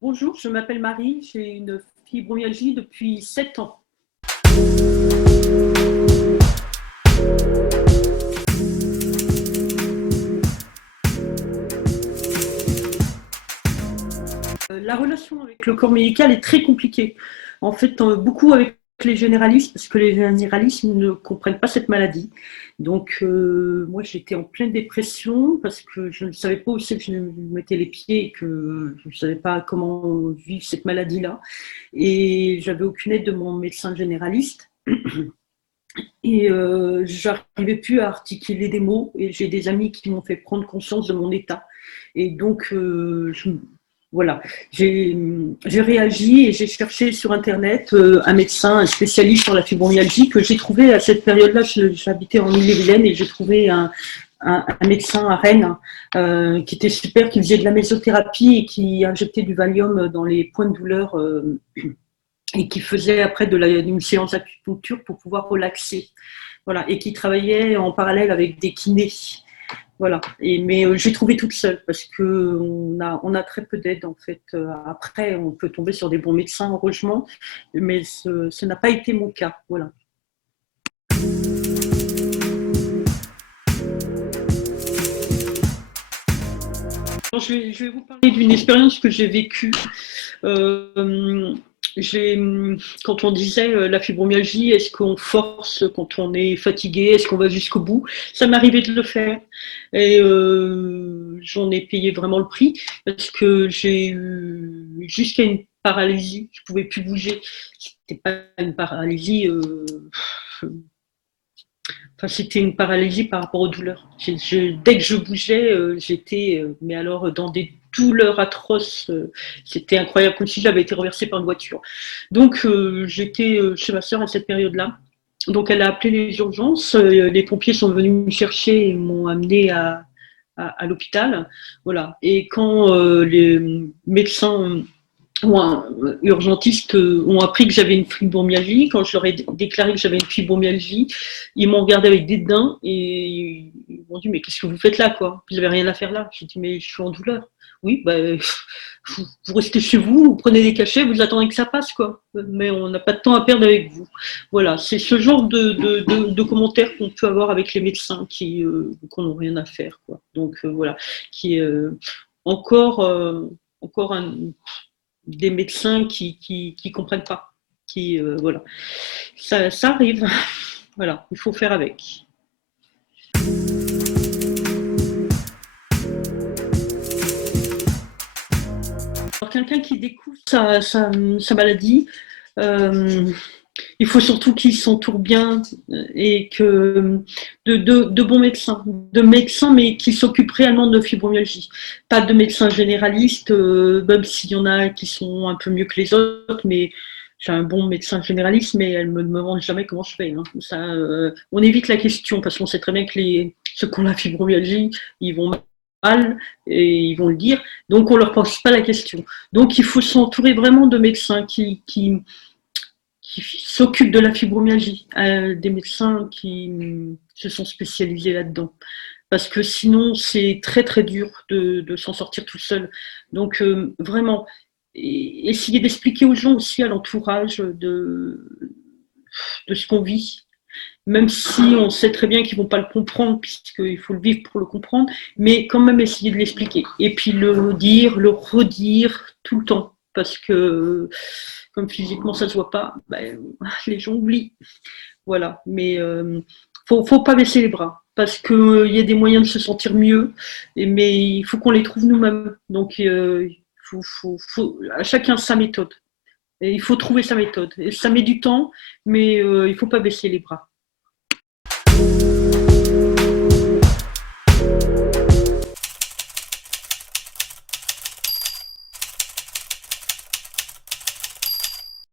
Bonjour, je m'appelle Marie, j'ai une fibromyalgie depuis 7 ans. La relation avec le corps médical est très compliquée. En fait, beaucoup avec les généralistes, parce que les généralistes ne comprennent pas cette maladie. Donc, moi, j'étais en pleine dépression parce que je ne savais pas où c'est que je mettais les pieds et que je ne savais pas comment vivre cette maladie-là. Et j'avais aucune aide de mon médecin généraliste. Et j'arrivais plus à articuler des mots et j'ai des amis qui m'ont fait prendre conscience de mon état. Et donc, voilà, j'ai réagi et j'ai cherché sur Internet un médecin, un spécialiste sur la fibromyalgie que j'ai trouvé à cette période-là. J'habitais en Ille-et-Vilaine et j'ai trouvé un médecin à Rennes qui était super, qui faisait de la mésothérapie et qui injectait du Valium dans les points de douleur. Et qui faisait après une séance d'acupuncture pour pouvoir relaxer. Voilà, et qui travaillait en parallèle avec des kinés. Voilà. Mais j'ai trouvé toute seule parce qu'on a très peu d'aide en fait. Après, on peut tomber sur des bons médecins, heureusement, mais ce n'a pas été mon cas. Voilà. Alors, je vais vous parler d'une expérience que j'ai vécue. Euh, quand on disait la fibromyalgie, est-ce qu'on force quand on est fatigué, est-ce qu'on va jusqu'au bout? Ça m'arrivait de le faire et j'en ai payé vraiment le prix parce que j'ai eu jusqu'à une paralysie, je pouvais plus bouger. C'était pas une paralysie, enfin c'était une paralysie par rapport aux douleurs. Dès que je bougeais, j'étais, mais alors dans des douleurs atroces, c'était incroyable, comme si j'avais été renversée par une voiture. Donc j'étais chez ma sœur à cette période-là. Donc elle a appelé les urgences, les pompiers sont venus me chercher et m'ont amené à l'hôpital. Voilà. Et quand les médecins ou urgentistes ont appris que j'avais une fibromyalgie. Quand je leur ai déclaré que j'avais une fibromyalgie, ils m'ont regardé avec dédain et ils m'ont dit mais qu'est-ce que vous faites là quoi? Vous n'avez rien à faire là. J'ai dit mais je suis en douleur. Oui, bah, vous restez chez vous, vous prenez des cachets, vous attendez que ça passe quoi. Mais on n'a pas de temps à perdre avec vous. Voilà, c'est ce genre de commentaires qu'on peut avoir avec les médecins qui n'ont rien à faire quoi. Donc voilà, qui est encore encore des médecins qui comprennent pas, qui voilà, ça arrive, voilà, il faut faire avec. Alors quelqu'un qui découvre sa maladie, euh, il faut surtout qu'il s'entoure bien et que de bons médecins, de médecins mais qui s'occupent réellement de fibromyalgie. Pas de médecins généralistes, même s'il y en a qui sont un peu mieux que les autres, mais j'ai un bon médecin généraliste, mais elle me demande jamais comment je fais. Hein. Ça, on évite la question parce qu'on sait très bien que ceux qui ont la fibromyalgie, ils vont mal et ils vont le dire. Donc on leur pose pas la question. Donc il faut s'entourer vraiment de médecins qui s'occupent de la fibromyalgie, des médecins qui se sont spécialisés là-dedans. Parce que sinon, c'est très très dur de s'en sortir tout seul. Donc vraiment, essayer d'expliquer aux gens aussi à l'entourage de ce qu'on vit, même si on sait très bien qu'ils ne vont pas le comprendre, puisqu'il faut le vivre pour le comprendre, mais quand même essayer de l'expliquer. Et puis le dire, le redire tout le temps, parce que comme physiquement ça ne se voit pas, ben, les gens oublient. Voilà, mais faut pas baisser les bras, parce qu'il y a des moyens de se sentir mieux, mais il faut qu'on les trouve nous-mêmes. Donc à chacun sa méthode. Et il faut trouver sa méthode. Et ça met du temps, mais il ne faut pas baisser les bras.